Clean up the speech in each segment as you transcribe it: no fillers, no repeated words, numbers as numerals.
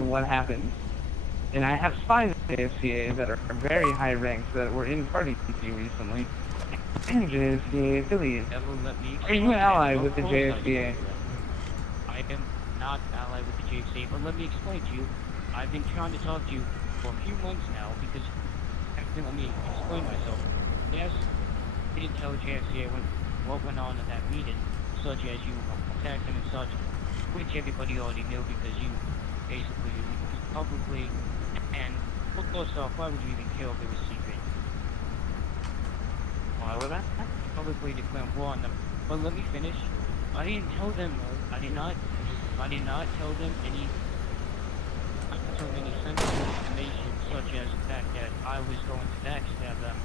what happened. And I have spies at JFCA that are very high ranks that were in party with you recently. And JFCA affiliates. Are you an ally with the JFCA? I am not allied with the JFCA, but let me explain to you. I've been trying to talk to you for a few months now because, let me explain myself. Yes, I didn't tell JFCA what went on in that meeting, such as you attacked him and such, which everybody already knew because you basically publicly, and first off, why would you even care if it was secret? Why would I? Publicly declare war on them. But let me finish. I didn't tell them. I did not tell them any sensitive information, such as the fact that I was going to backstab them,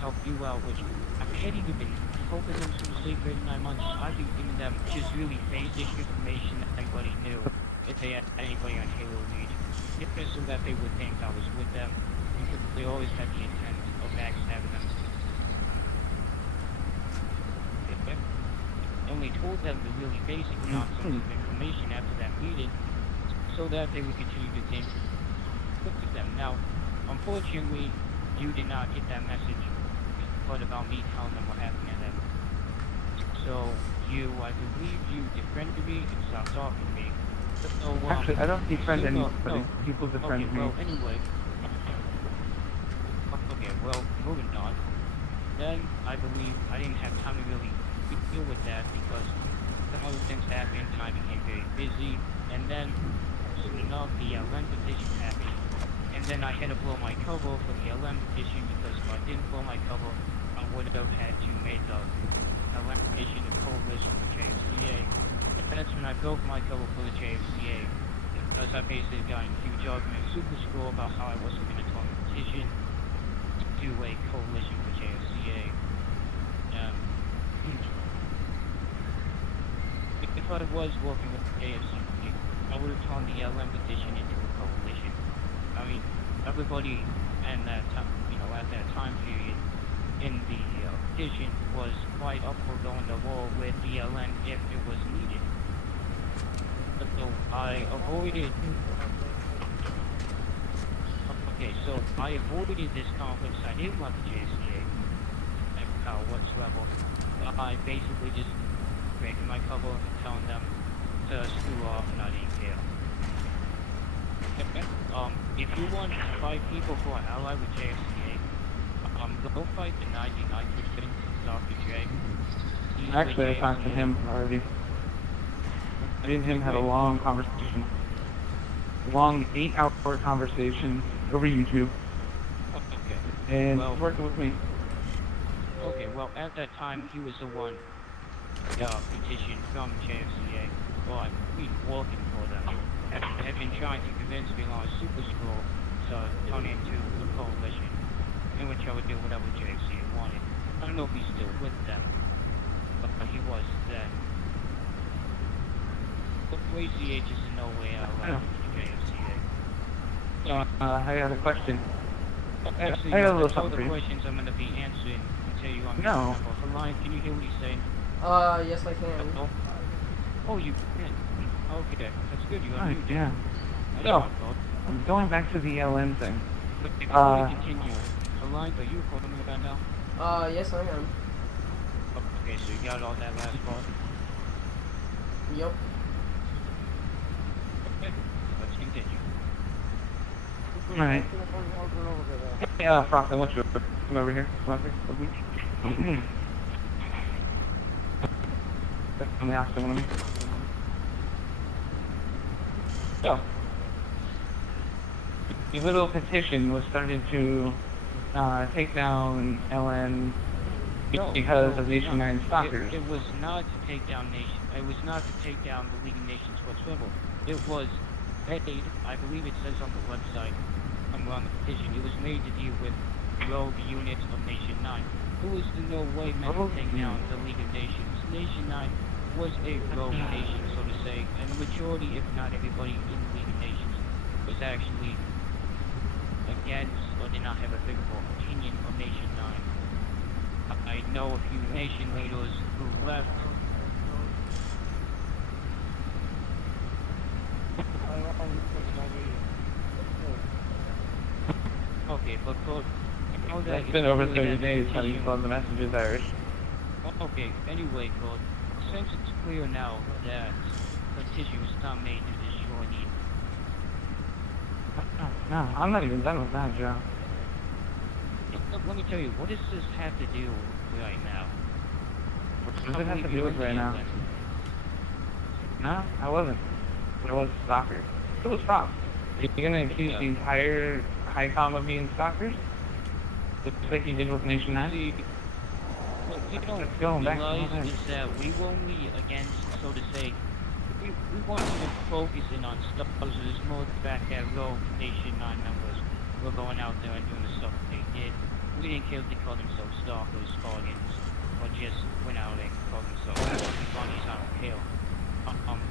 help you out, which I can't even been helping them some secret in 9 months. I've been giving them just really basic information that everybody knew if they had anybody on Halo Reach. Just so that they would think I was with them, because they always had the intent of backstabbing them. Only told them the really basic nonsense of information after that meeting, so that they would continue to think look at them. Now, unfortunately, you did not get that message, but about me telling them what happened to them. So, I believe you defriended me and stopped talking to me. So, actually, I don't defriend anybody. No. People defriend me. Well, anyway. Okay, well, moving on. Then, I believe I didn't have time to really deal with that because some other things happened, I became very busy, and then soon enough the LM petition happened, and then I had to blow my cover for the LM petition because if I didn't blow my cover, I would have had to make the LM petition a coalition with JFCA. That's when I broke my cover for the JFCA because I basically got in a huge argument with Super School about how I wasn't going to join the petition to do a coalition with JFCA. If I was working with the AFC, I would have turned the LM petition into a coalition. I mean, everybody and that time, at that time period in the petition was quite up for going to war with the LN if it was needed. So I avoided. Okay, so I avoided this conflict. I didn't want the JCA have power whatsoever. I basically just breaking my cover and telling them to screw off and I didn't care. If you want to fight people who are allied with JFCA, go fight the 99% Dr. J. Actually, I talked to him already. Me and him had a long conversation. Long 8-hour conversation over YouTube. Okay. And working with me. Okay, well, at that time, he was the one petitioned from JFCA. Well, I've been working for them. I have been trying to convince me on a super school to turn into a coalition in which I would do whatever JFCA wanted. I don't know if he's still with them, but he was then. But JCH is in no way allied with JFCA. I got a question. Actually, I got a little all something the for you. questions I'm going to be answering until you want me No. to Lion, can you hear what he's saying? Yes I can. Oh, you can. Okay, that's good. You Right, unmuted. yeah. Nice So, job, bud. I'm going back to the LN thing. But before we continue, Lion, are you recording me right now? Yes I am. Okay, so you got all that last part? Yup. Okay, let's continue. Alright. Hey, Frost, I want you to come over here. Come over here. Let me ask someone of me. So, the little petition was started to take down LN because of Nation 9 stalkers. It was not to take down Nation. It was not to take down the League of Nations whatsoever. It was made, I believe it says on the website, somewhere on the petition, it was made to deal with rogue units of Nation 9. It was in no way meant to take down the League of Nations. Nation 9 was a rogue nation, so to say, and the majority, if not everybody in the League of Nations, was actually against or did not have a favorable opinion of Nation 9. I know a few nation leaders who left. Okay, but now that It's been over really 30 that days. How do you petition- close the messages, Irish? Okay, anyway, Claude, since it's clear now that the petition was not made to destroy me. No, I'm not even done with that, Joe. Let me tell you, what does this have to do right now? What does it have to do with right now? No, I wasn't. It was stalkers. It was props. Are you gonna accuse the entire HighCom of being stalkers? Just like you did with Nation 9? See, what you don't Going back to realize that. is that we were only against, so to say, we weren't even focusing on stuff. There's more the fact that low Nation 9 members were going out there and doing the stuff they did. We didn't care if they called themselves stalkers, Spartans, or just went out and called themselves bunnies on Hill.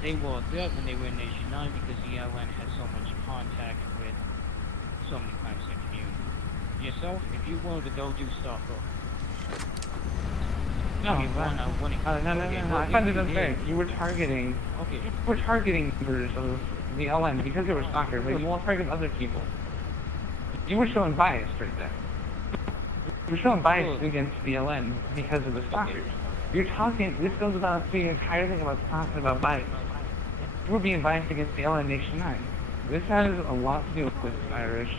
They were there when they were in Nation 9 because the Healianth had so much contact with so many crimes in the community. Yourself, if you wanted to go do stalker, No, I wouldn't. no. I find it unfair. You were targeting. Okay. You were targeting members of the LN because they were stalkers, but you won't target other people. You were showing bias right there. You were showing bias against the LN because of the stalkers. You're talking. This goes about the entire thing about talking about bias. You were being biased against the LN Nation 9. This has a lot to do with Irish.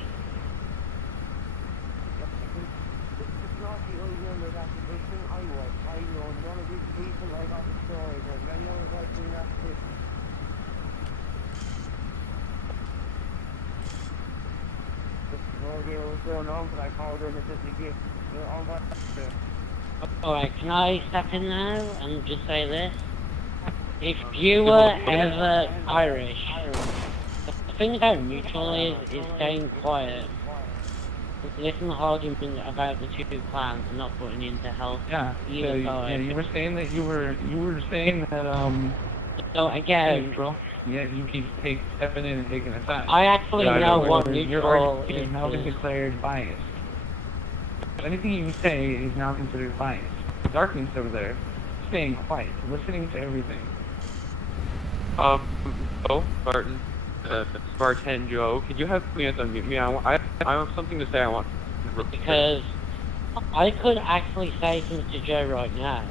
Alright, can I step in now and just say this? If you were ever Irish, the thing about neutral is staying quiet. Listen to the argument about the two clans and not putting into health. Yeah. Either So, side. you were saying that you were saying that So again, neutral. Yeah, you keep stepping in and taking a side. I actually know what Your neutral argument is now been is. declared biased. Anything you say is now considered biased. Darkness over there, staying quiet, listening to everything. Spartan, Spartan Joe, could you have Healianth unmute me? I have something to say. I want. Because I could actually say things to Joe right now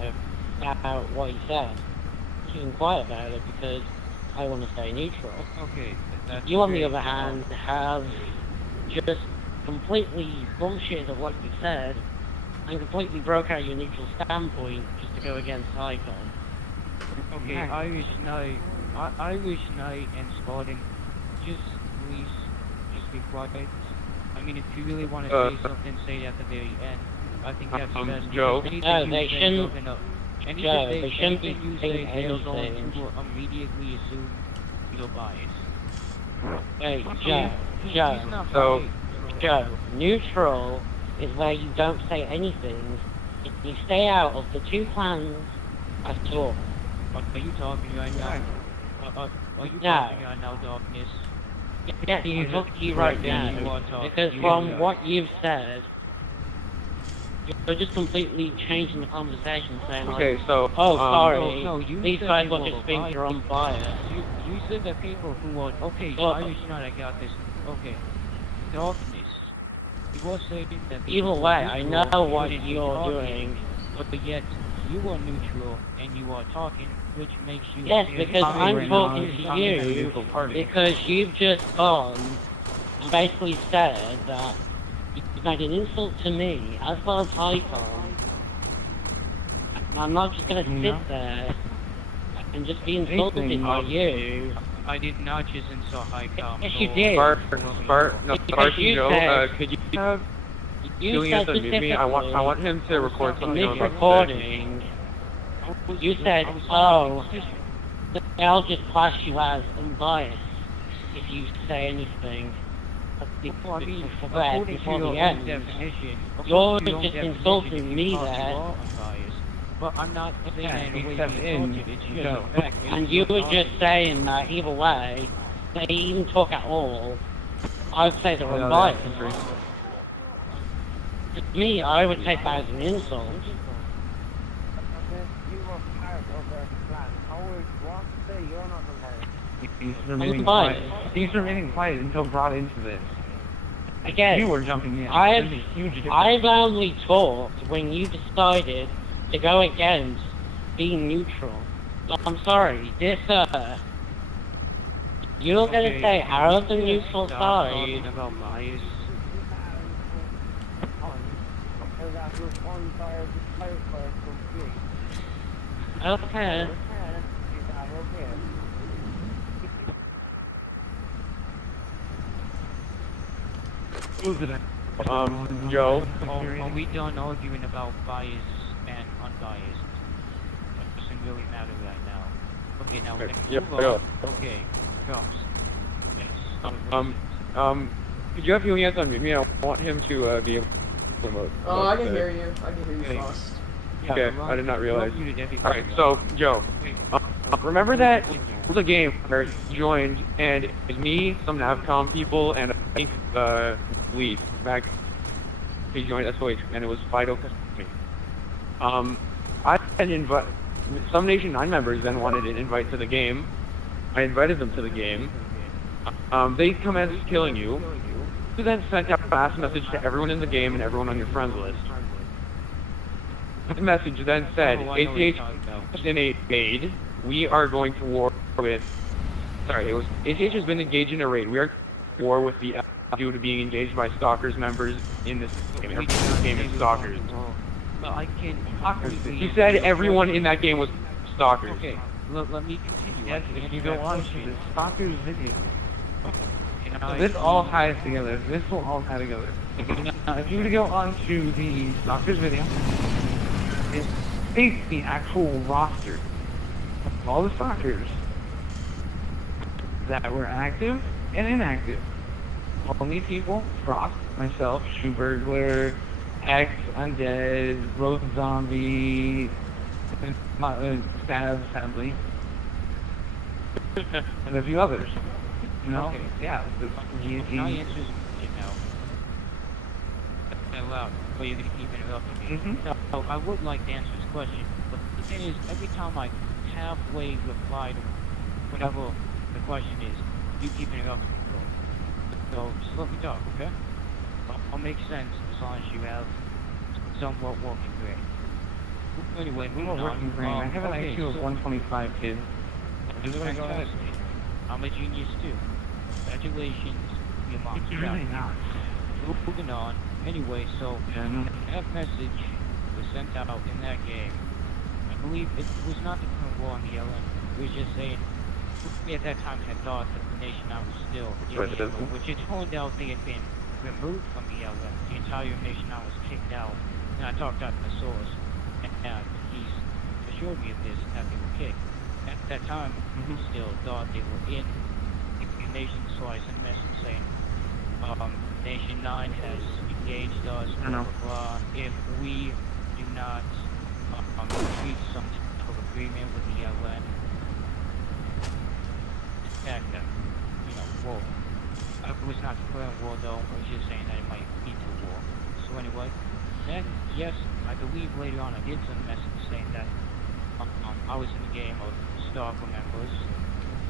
about what he said. Keeping quiet about it because I want to stay neutral. Okay. You, on the other hand, have just completely bullshitted what you said and completely broke out your neutral standpoint just to go against HighCom. Okay, Right. Irish Knight and Spartan, just please, just be quiet. I mean, if you really want to say something, say it at the very end. I think that's best. Joe? No, they shouldn't. Joe, they shouldn't be you saying say they're going anything. to immediately assume you're biased. Hey, He's Joe, not So- biased. Joe, neutral is where you don't say anything. You stay out of the two clans at all. Are you talking right now? Are you No. talking right now, Darkness? Yes, I'm talking to you right now. Because from what you've said, you're just completely changing the conversation, saying like, Okay, so oh, sorry, no, you these said guys you were were just being biased. your own bias. You said that people who were, okay, Well, Irish Knight, I got this. Okay. Darkness. You were saying that people Either who way, were I neutral know what wouldn't be you're talking, doing. but yet you are neutral and you are talking, which makes you... Yes, because talking I'm right now, talking he's to talking to the you neutral party. because you've just gone and basically said that you made an insult to me as well as HighCom. And I'm not just going to No. sit there and just be insulted Anything, by you. I did not just insult HighCom. Yes, you did. Because Spartan you Joe, said- could you have You Healianth said unmute me? I want specifically him to record in something this I'm about to say. recording, you said, oh, I'll just class you as unbiased if you say anything Well, I mean, before according to your the own end. definition, You're according to your own just definition, insulting you me thought there. you are unbiased. But I'm not saying Yeah, that in he a way stepped you in, thought it. It's just Joe. a fact. And you were just saying that either way, they even talk at all, I'd say they're unbiased. To me, I would take that as an insult. He's remaining Unbiased. quiet. He's remaining quiet until brought into this. Again, You were jumping in. I've There's a huge difference. only talked when you decided to go against being neutral. I'm sorry, you're gonna say out of the neutral Stop side. talking about bias. Okay. Joe. Are we done arguing about bias and unbiased? It doesn't really matter right now. Okay, now we're gonna Yeah, move on. Okay, Charles. Yes. Could you have Healianth unmute me? I want him to be able to promote. Oh, I can hear you. I can hear you Okay. fast. Yeah, Okay, Ron, I did not realize. you muted everybody, Alright, right? so, Joe, remember that was a game where you joined, and it was me, some NavCom people, and I think, Lee, back, he joined SOH, and it was Fido Custody. I had some Nation 9 members then wanted an invite to the game. I invited them to the game. They commenced killing you. You then sent out a mass message to everyone in the game and everyone on your friends list. The message then said, Oh, I know what you're ACH talking about. is in a raid. We are going to war with... Sorry, it was... ACH has been engaged in a raid. We are at war with the... due to being engaged by Stalkers members in this game. Everyone in this game is Stalkers. Well, I can... He said everyone in that game was Stalkers. Okay, let me continue. Yes, I can if you answer go that on to question. the Stalkers video. Can So I this all please- ties together. This will all tie together. Now, if you were to go on to the Stalkers video, it states the actual roster of all the Stalkers that were active and inactive. Only people, Frost, myself, Shoe Burglar, X, Undead, Road Zombie, Stab, sadly, and a few others. You know? Okay. Yeah, the Can I GT. answer this now? Out loud, or you're gonna keep interrupting me? Mm-hmm. No, I would like to answer this question, but the thing is, every time I halfway reply to whatever the question is, you keep interrupting me, bro. So, just let me talk, okay? I'll make sense as long as you have somewhat working brain. Anyway, I'm moving a on. working brain. I have an okay, IQ of so- 125, kid. Just wanna go ahead. Fantastic. I'm a genius too. Congratulations, your mom's You're really not. Moving on. Anyway, so Yeah, no. that message was sent out in that game. I believe it was not the current war on the Healianth. It was just saying we at that time had thought that the nation I was still in the Healianth, which it turned out they had been removed from the Healianth. The entire nation I was kicked out. And I talked out to the source, and he's assured me of this, that they were kicked. At that time, we still thought they were in the nation, so I sent a message saying, Nation 9 has engaged us, blah, blah, blah. If we do not reach some type of agreement with the Healianth, attack them, war. It was not declaring war though, I was just saying that it might lead to war. So anyway, then, yes, I believe later on I did send a message saying that I was in the game of Stalker members,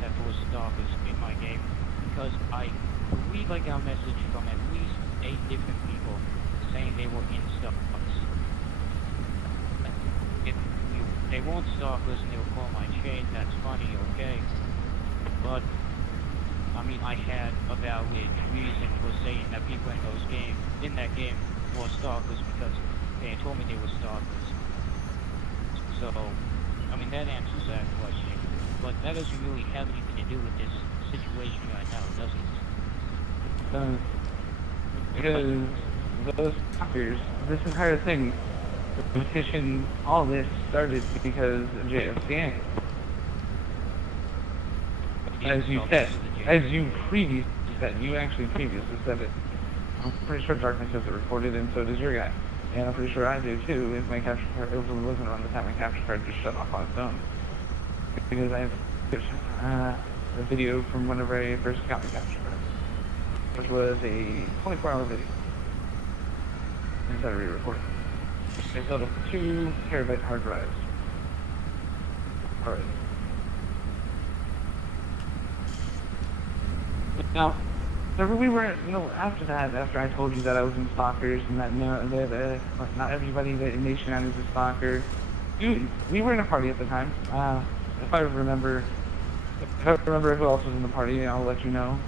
that there was Stalkers in my game, because I believe I got a message from at least 8 different people saying they were in Stalkers. If they weren't Stalkers and they were pulling my chain, that's funny, okay, but I mean, I had a valid reason for saying that people in that game were Stalkers because they had told me they were Stalkers. So, I mean, that answers that question. But that doesn't really have anything to do with this situation right now, does it? Because those fuckers, this entire thing, the petition, all this started because of JFCA. As you said, as you previously said, you actually previously said it. I'm pretty sure Darkness has it recorded, and so does your guy. And I'm pretty sure I do too, if my capture card, it wasn't around the time my capture card just shut off on its own. Because I have a video from whenever I first got my capture card, which was a 24-hour video. Instead of re-recording. They filled up 2 terabyte hard drives. Alright. Now, Whenever we were, after that, after I told you that I was in stalkers and that like, not everybody that in Nation is a stalker, dude, we were in a party at the time. If I remember who else was in the party, I'll let you know.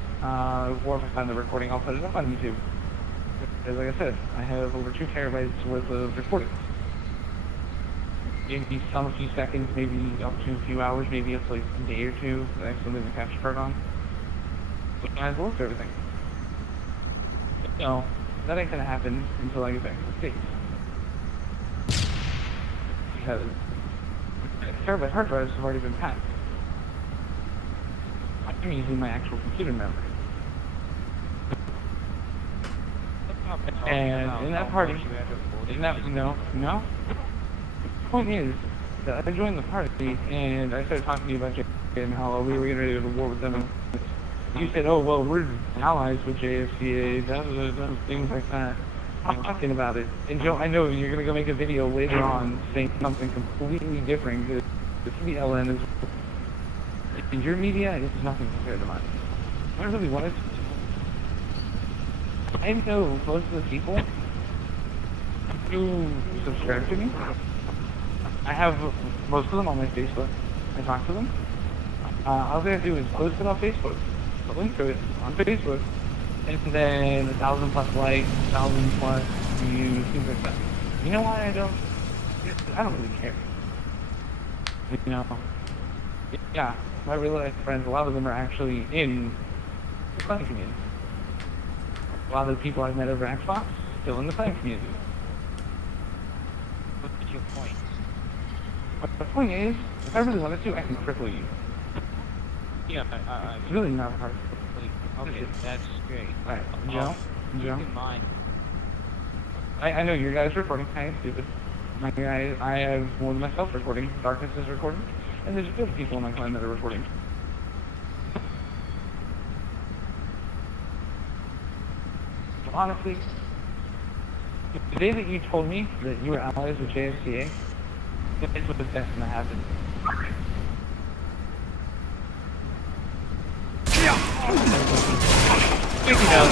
Or if I find the recording, I'll put it up on YouTube. Because like I said, I have over 2 terabytes worth of recordings. Maybe some a few seconds, maybe up to a few hours, maybe up to like a day or 2 that I still leave the capture card on. So I have to look for everything. So, that ain't gonna happen until I get back to the States. Because terabyte hard drives have already been packed. I'm using my actual computer memory. And in that party, no. The point is that I joined the party and I started talking to you about JFK and how we were getting ready to go to war with them. And you said, oh, well, we're allies with JFCA, things like that. I'm talking about it. And Joe, I know you're going to go make a video later on saying something completely different. The CBLN is, in your media, it's nothing compared to mine. I really wanted to. I know most of the people who subscribe to me. I have most of them on my Facebook. I talk to them. All they have to do is post it on Facebook. I'll link to it on Facebook. And then 1,000+ likes, 1,000+ views, things like that. You know why I don't? I don't really care. You know? Yeah, my real life friends, a lot of them are actually in the playing community. A lot of the people I've met over Xbox, still in the playing community. What's your point? But the point is, if I really wanted to, I can cripple you. Yeah, It's really not hard. okay, that's great. Alright, Joe? Keep in mind. I know your guys recording. I am stupid. My guy, I have more than myself recording. Darkness is recording. And there's good people on my clan that are recording. Honestly, the day that you told me that you were allies with JFCA, it's what the best that happened. Speaking of,